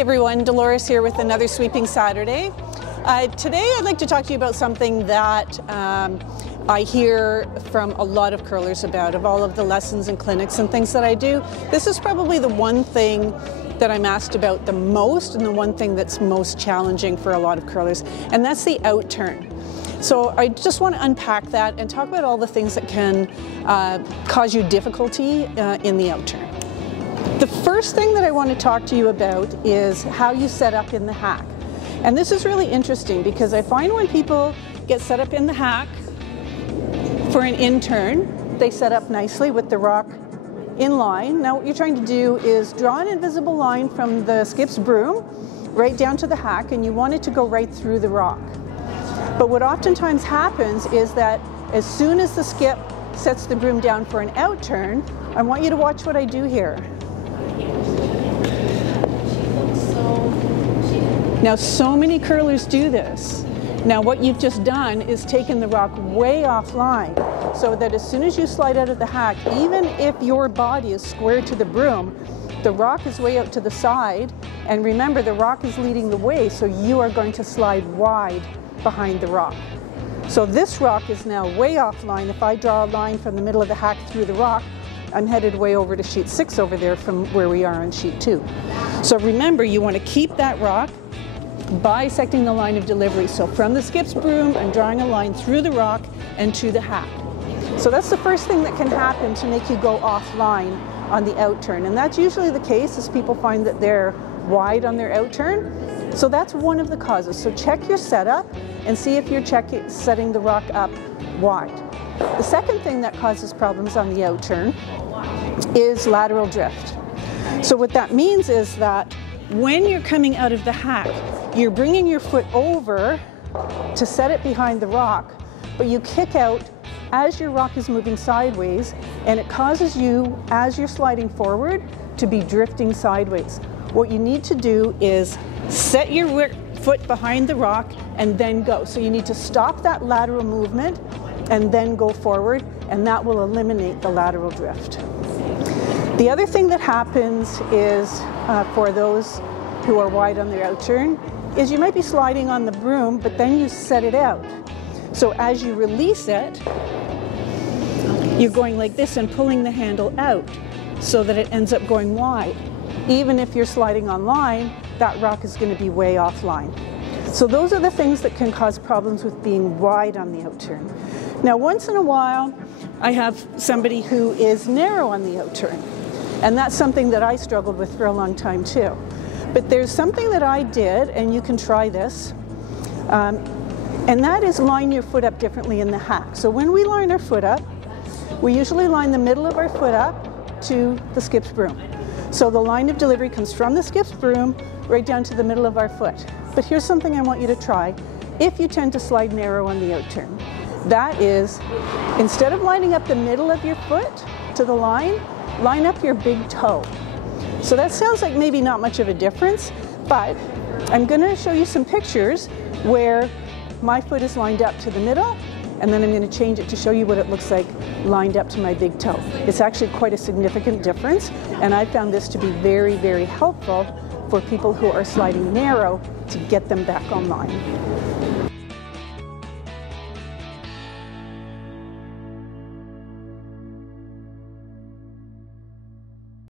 everyone, Delores here with another Sweeping Saturday. Today I'd like to talk to you about something that I hear from a lot of curlers about, of all of the lessons and clinics and things that I do. This is probably the one thing that I'm asked about the most, and the one thing that's most challenging for a lot of curlers, and that's the outturn. So I just want to unpack that and talk about all the things that can cause you difficulty in the outturn. The first thing that I want to talk to you about is how you set up in the hack. And this is really interesting because I find when people get set up in the hack for an in-turn, they set up nicely with the rock in line. Now what you're trying to do is draw an invisible line from the skip's broom right down to the hack, and you want it to go right through the rock. But what oftentimes happens is that as soon as the skip sets the broom down for an outturn, I want you to watch what I do here. Now, so many curlers do this. Now, what you've just done is taken the rock way offline, so that as soon as you slide out of the hack, even if your body is square to the broom, the rock is way out to the side, and remember, the rock is leading the way, so you are going to slide wide behind the rock. So this rock is now way offline. If I draw a line from the middle of the hack through the rock, I'm headed way over to sheet 6 over there from where we are on sheet 2. So remember, you want to keep that rock bisecting the line of delivery. So from the skip's broom, I'm drawing a line through the rock and to the hack. So that's the first thing that can happen to make you go offline on the outturn. And that's usually the case, as people find that they're wide on their outturn. So that's one of the causes. So check your setup and see if you're setting the rock up wide. The second thing that causes problems on the outturn is lateral drift. So what that means is that when you're coming out of the hack, you're bringing your foot over to set it behind the rock, but you kick out as your rock is moving sideways, and it causes you, as you're sliding forward, to be drifting sideways. What you need to do is set your foot behind the rock and then go. So you need to stop that lateral movement and then go forward, and that will eliminate the lateral drift. The other thing that happens is, for those who are wide on their outturn, is you might be sliding on the broom, but then you set it out. So as you release it, you're going like this and pulling the handle out so that it ends up going wide. Even if you're sliding on line, that rock is going to be way offline. So those are the things that can cause problems with being wide on the outturn. Now, once in a while, I have somebody who is narrow on the outturn. And that's something that I struggled with for a long time too. But there's something that I did, and you can try this, and that is line your foot up differently in the hack. So when we line our foot up, we usually line the middle of our foot up to the skip's broom. So the line of delivery comes from the skip's broom right down to the middle of our foot. But here's something I want you to try if you tend to slide narrow on the outturn. That is, instead of lining up the middle of your foot to the line up your big toe. So that sounds like maybe not much of a difference, but I'm going to show you some pictures where my foot is lined up to the middle, and then I'm going to change it to show you what it looks like lined up to my big toe. It's actually quite a significant difference, and I found this to be very, very helpful for people who are sliding narrow to get them back online.